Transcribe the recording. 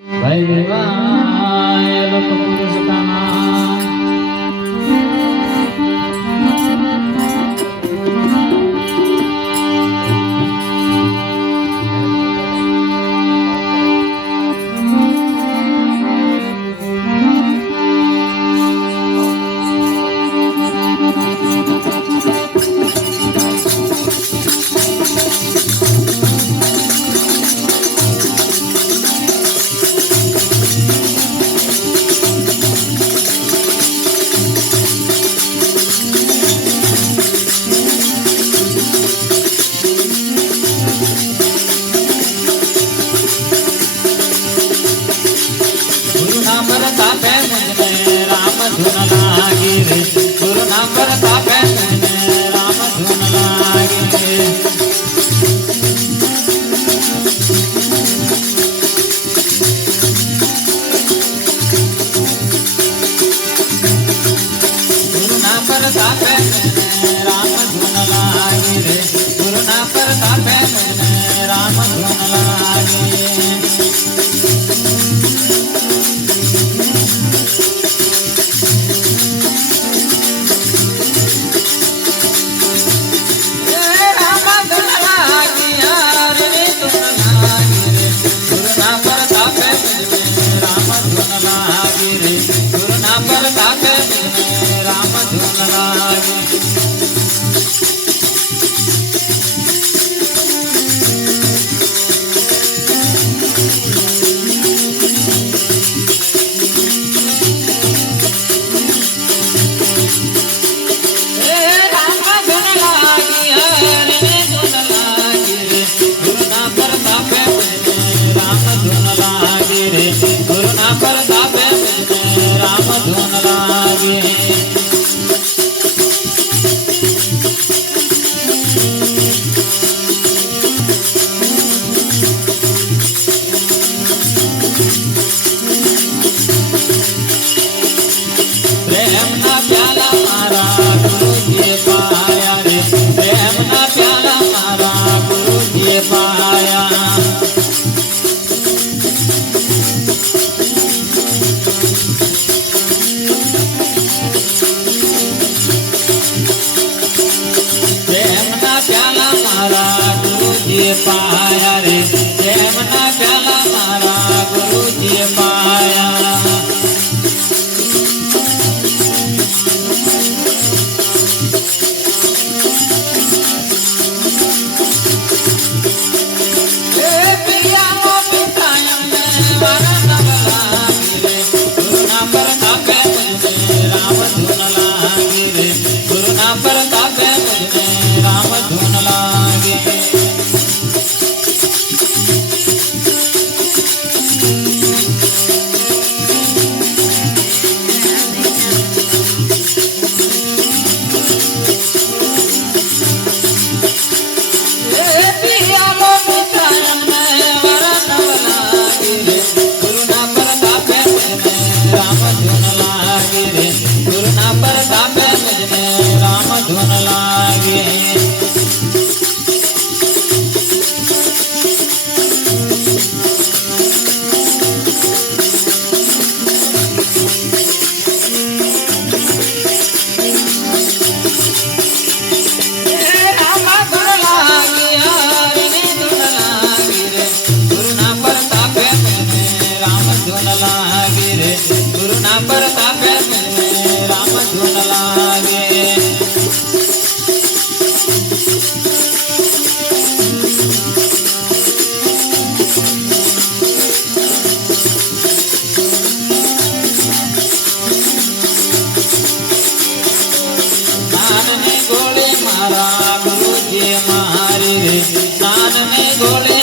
ભાઈ દેવાય લોક પુરુષ કાના गुरु नाम पर तापे राम धुन लागे गुरु नाम पर तापे राम धुन लागे रे गुरु नाम पर तापे राम धुन लागे पाया रे प्रेम ना प्याला मारा गुरु जी पाया पिया मो पितायम में वारा नवला गिरे गुरु नाम पर तापे मुझे राम धुन लागे रे गुरु नाम पर तापे मुझे राम धुन लागे गुरु नाम पर तापे राम धुन लागे नान में गोले मारा गुरु जी मारे नान में गोले